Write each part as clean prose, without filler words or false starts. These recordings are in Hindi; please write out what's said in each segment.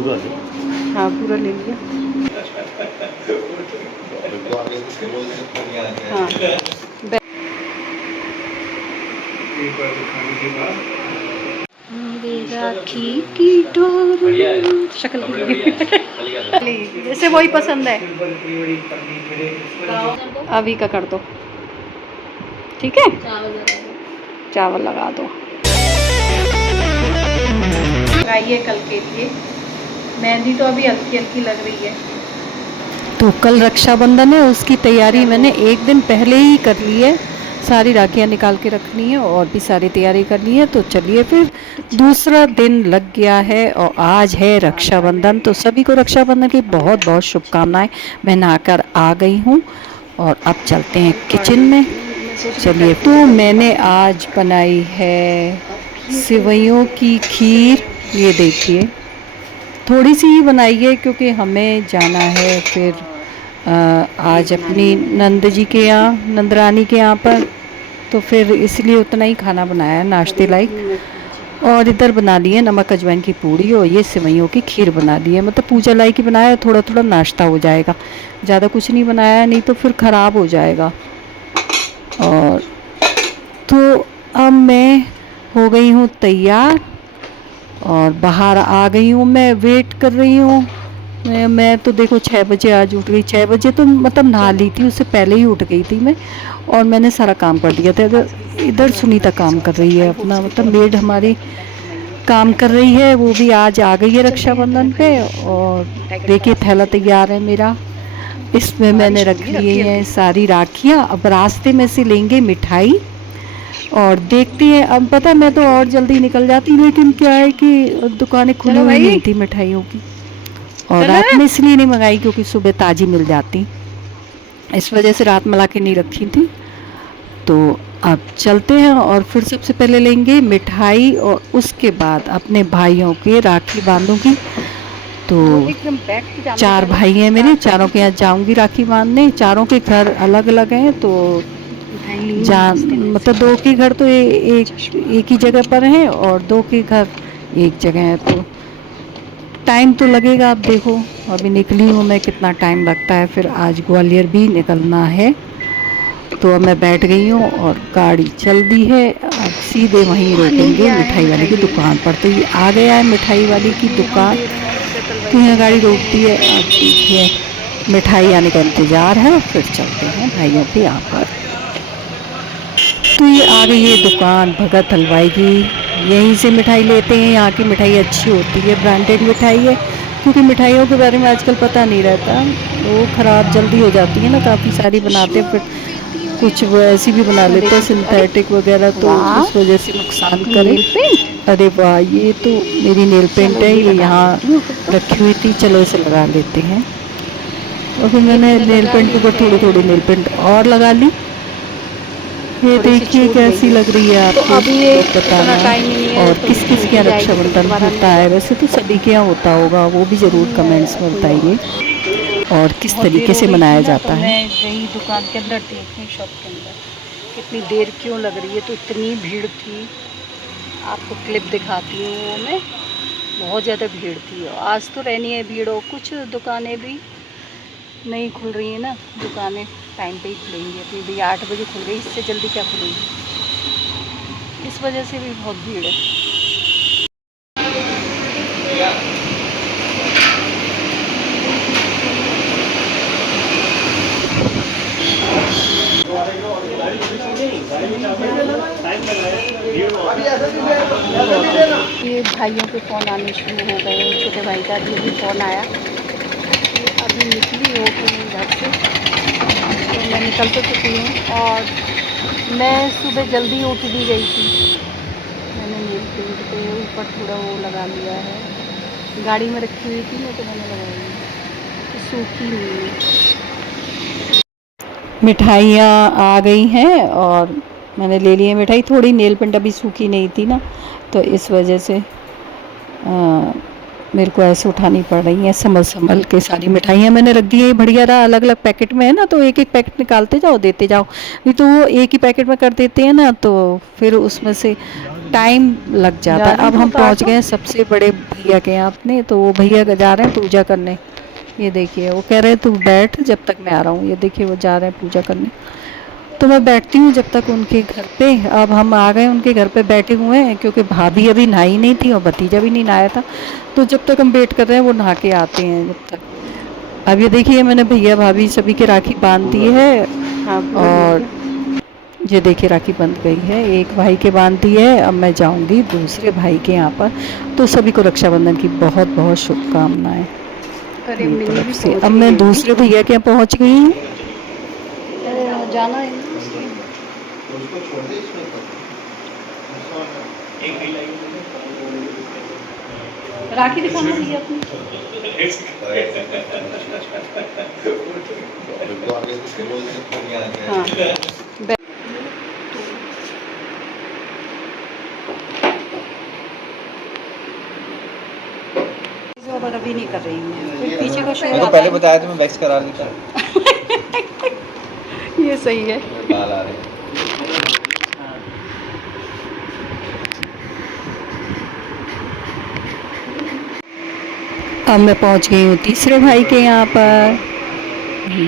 पूरा ले। हाँ पूरा ले लिया। हाँ मेरे राखी की डोर शक्ल जैसे वही पसंद है। अभी का कर दो, ठीक है। चावल लगा दो। लगाइए कल के लिए। मेहंदी तो अभी हल्की हल्की लग रही है। तो कल रक्षाबंधन है, उसकी तैयारी मैंने एक दिन पहले ही कर ली है। सारी राखियाँ निकाल के रखनी है और भी सारी तैयारी कर ली है। तो चलिए फिर दूसरा दिन लग गया है और आज है रक्षाबंधन। तो सभी को रक्षाबंधन की बहुत बहुत शुभकामनाएं। मैं नहाकर आ गई हूँ और अब चलते हैं किचन में। चलिए, तो मैंने आज बनाई है सेवइयों की खीर। ये देखिए, थोड़ी सी ही बनाई है क्योंकि हमें जाना है फिर आज अपनी नंद जी के यहाँ, नंदरानी के यहाँ पर। तो फिर इसलिए उतना ही खाना बनाया है नाश्ते लायक। और इधर बना ली है नमक अजवाइन की पूड़ी और ये सेवइयों की खीर बना ली है। मतलब पूजा लायक ही बनाया है, थोड़ा थोड़ा नाश्ता हो जाएगा, ज़्यादा कुछ नहीं बनाया, नहीं तो फिर ख़राब हो जाएगा। और तो अब मैं हो गई हूँ तैयार और बाहर आ गई हूँ। मैं वेट कर रही हूँ। मैं तो देखो 6 बजे आज उठ गई। 6 बजे तो मतलब नहा ली थी, उससे पहले ही उठ गई थी मैं। और मैंने सारा काम कर दिया था। इधर इधर सुनीता काम कर रही है अपना, मतलब मेड हमारी काम कर रही है। वो भी आज आ गई है रक्षाबंधन पे। और देखिए थैला तैयार है मेरा। इसमें मैंने रख ली है सारी राखियाँ। अब रास्ते में से लेंगे मिठाई और देखती है। अब पता, मैं तो और जल्दी निकल जाती, लेकिन क्या है कि दुकानें खुली हुई नहीं थी मिठाइयों की। और रात में इसलिए नहीं मंगाई क्योंकि सुबह ताज़ी मिल जाती, इस वजह से रात में ला के नहीं रखी थी। तो अब चलते हैं और फिर सबसे पहले लेंगे मिठाई और उसके बाद अपने भाइयों के राखी बांधूंगी। तो 4 भाई हैं मेरे, चारों के यहाँ जाऊंगी राखी बांधने। चारों के घर अलग अलग हैं, तो मतलब 2 के घर तो एक ही जगह पर हैं और 2 के घर एक जगह है। तो टाइम तो लगेगा। अब देखो, अभी निकली हूँ मैं, कितना टाइम लगता है। फिर आज ग्वालियर भी निकलना है। तो अब मैं बैठ गई हूँ और गाड़ी चल दी है। अब सीधे वहीं रोकेंगे मिठाई वाली की दुकान पर। तो ये आ गया है मिठाई वाली की दुकान, तो यहाँ गाड़ी रोकती है। अब देखिए मिठाई आने का इंतज़ार है, फिर चलते हैं भाइयों के यहाँ पर। तो ये आ गई है दुकान भगत हलवाई की। यहीं से मिठाई लेते हैं। यहाँ की मिठाई अच्छी होती है, ब्रांडेड मिठाई है। क्योंकि मिठाइयों के बारे में आजकल पता नहीं रहता, वो ख़राब जल्दी हो जाती है ना। काफ़ी सारी बनाते हैं, फिर कुछ वो ऐसी भी बना लेते हैं सिंथेटिक वगैरह, तो उस वजह से नुकसान करे। अरे वाह, ये तो मेरी नेल पेंट है, ये यहाँ रखी हुई थी। चलो इसे लगा लेते हैं। और फिर मैंने नेल पेंट के ऊपर थोड़ी थोड़ी नेल पेंट और लगा ली। ये देखिए कैसी लग रही है आपको, तो अभी ये बताना। और किस किस के यहाँ रक्षाबंधन होता है? वैसे तो सभी के यहाँ होता होगा, वो भी ज़रूर कमेंट्स में बताइए। और किस तरीके से मनाया जाता है। मैं गई दुकान के अंदर देखने, शॉप के अंदर कितनी देर क्यों लग रही है। तो इतनी भीड़ थी, आपको क्लिप दिखाती हूँ मैं। बहुत ज़्यादा भीड़ थी। आज तो रहनी है भीड़, और कुछ दुकानें भी नहीं खुल रही है ना। दुकानें टाइम पे ही खुलेंगी अपनी भी। 8 बजे खुल गई, इससे जल्दी क्या खुलेंगी। इस वजह से भी बहुत भीड़ है। ये भाइयों के फ़ोन आने शुरू हो गए हैं। छोटे भाई का भी फ़ोन आया। अभी निकली हो कि नहीं घर से, तो मैं निकल तो चुकी हूँ। और मैं सुबह जल्दी उठ भी गई थी। मैंने नेल पेंट पे ऊपर थोड़ा वो लगा लिया है, गाड़ी में रखी हुई थी ना, तो मैंने लगाई तो सूखी नहीं है। मिठाइयाँ आ गई हैं और मैंने ले ली है मिठाई। थोड़ी नेल पेंट अभी सूखी नहीं थी ना, तो इस वजह से मेरे को ऐसे उठानी पड़ रही है। संभल संभल के सारी मिठाइयाँ मैंने रख दी है। बढ़िया रहा, अलग अलग पैकेट में है ना, तो एक एक पैकेट निकालते जाओ, देते जाओ। नहीं तो वो एक ही पैकेट में कर देते हैं ना, तो फिर उसमें से टाइम लग जाता है। अब हम पहुंच गए हैं सबसे बड़े भैया के यहाँ अपने, तो वो भैया जा रहे हैं पूजा करने। ये देखिए वो कह रहे हैं तू बैठ जब तक मैं आ रहा हूँ। ये देखिए वो जा रहे हैं पूजा करने, तो मैं बैठती हूँ जब तक उनके घर पे। अब हम आ गए उनके घर पे, बैठे हुए हैं क्योंकि भाभी अभी नहाई नहीं थी और भतीजा भी नहीं नहाया था। तो जब तक हम वेट कर रहे हैं वो नहा के आते हैं जब तक। अब ये देखिए मैंने भैया भाभी सभी के राखी बांध दी है। और ये देखिए राखी बंध गई है, एक भाई के बांध दी है। अब मैं जाऊंगी दूसरे भाई के यहाँ पर। तो सभी को रक्षाबंधन की बहुत बहुत शुभकामनाएं मेरी तरफ से। अब मैं दूसरे भैया के यहाँ पहुँच गई हूँ। जाना है राखी दिखाना भैया अपनी। हाँ पर अभी नहीं कर रही हूँ, पीछे का शोर। तो पहले बताया तो मैं वैक्स करा ली था। ये सही है। बाल आ रहे हैं। अब मैं पहुंच गई हूँ तीसरे भाई के यहाँ पर।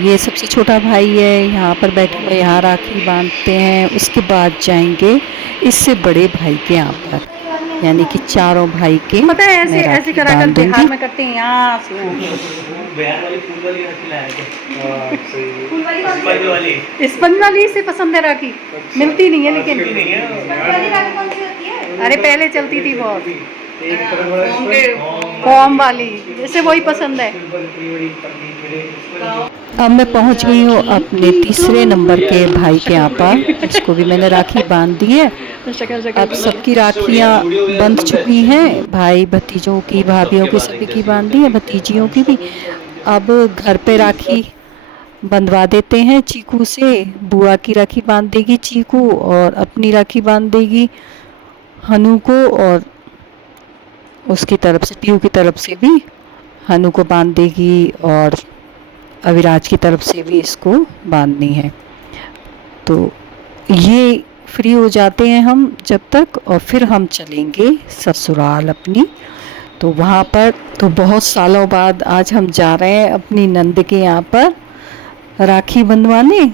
ये सबसे छोटा भाई है, यहाँ पर बैठे हुए यहाँ राखी बांधते हैं। उसके बाद जाएंगे इससे बड़े भाई के यहाँ पर, यानी कि चारों भाई के। पता है ऐसे ऐसे करा कर बिहार में करते हैं। यहाँ बिहार वाली फूल वाली राखी लाया थे। फूल वाली स्पंज वाली से पसंद है राखी, मिलती नहीं है लेकिन। अरे पहले चलती थी बहुत, फॉर्म वाली, जैसे वही पसंद है। अब मैं पहुंच गई हूँ अपने तीसरे नंबर के भाई के यहाँ पर। इसको भी मैंने राखी बांध दी है। अब सबकी राखियाँ बंध चुकी हैं, भाई भतीजों की, भाभीयों की, सभी की बांध दी है, भतीजियों की भी। अब घर पे राखी बंधवा देते हैं चीकू से। बुआ की राखी बांध देगी चीकू, और अपनी राखी बांध देगी हनु को, और उसकी तरफ से पीयू की तरफ से भी हनु को बांध देगी, और अविराज की तरफ से भी इसको बांधनी है। तो ये फ्री हो जाते हैं हम जब तक, और फिर हम चलेंगे ससुराल अपनी। तो वहाँ पर तो बहुत सालों बाद आज हम जा रहे हैं अपनी नंद के यहाँ पर राखी बंधवाने।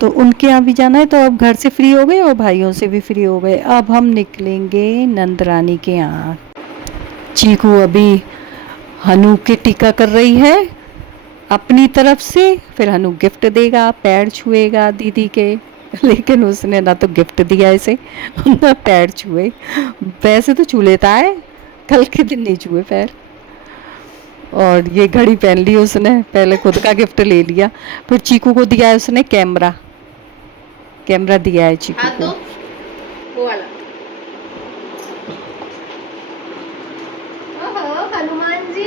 तो उनके यहाँ भी जाना है, तो अब घर से फ्री हो गए और भाइयों से भी फ्री हो गए। अब हम निकलेंगे नंद रानी के यहाँ। चीकू अभी हनु के टीका कर रही है अपनी तरफ से, फिर हनु गिफ्ट देगा, पैर छुएगा दीदी के। लेकिन उसने ना तो गिफ्ट दिया इसे ना पैर छुए। वैसे तो छू लेता है, कल के दिन नहीं छुए पैर। और ये घड़ी पहन ली उसने, पहले खुद का गिफ्ट ले लिया, फिर चीकू को दिया है उसने कैमरा। कैमरा दिया है चीकू को, वो वाला। हनुमान जी।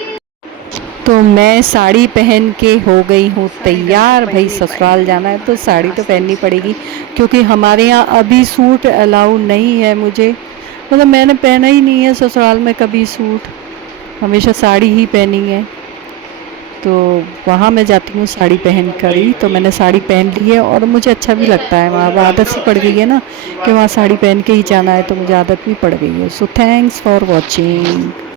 तो मैं साड़ी पहन के हो गई हूँ तैयार। भाई ससुराल जाना है तो साड़ी तो पहननी पड़ेगी, क्योंकि हमारे यहाँ अभी सूट अलाउ नहीं है मुझे। मतलब मैंने पहना ही नहीं है ससुराल में कभी सूट, हमेशा साड़ी ही पहनी है। तो वहाँ मैं जाती हूँ साड़ी पहन कर ही। तो मैंने साड़ी पहन ली है और मुझे अच्छा भी लगता है। वहाँ आदत सी पड़ गई है ना कि वहाँ साड़ी पहन के ही जाना है, तो मुझे आदत भी पड़ गई है। So thanks for watching.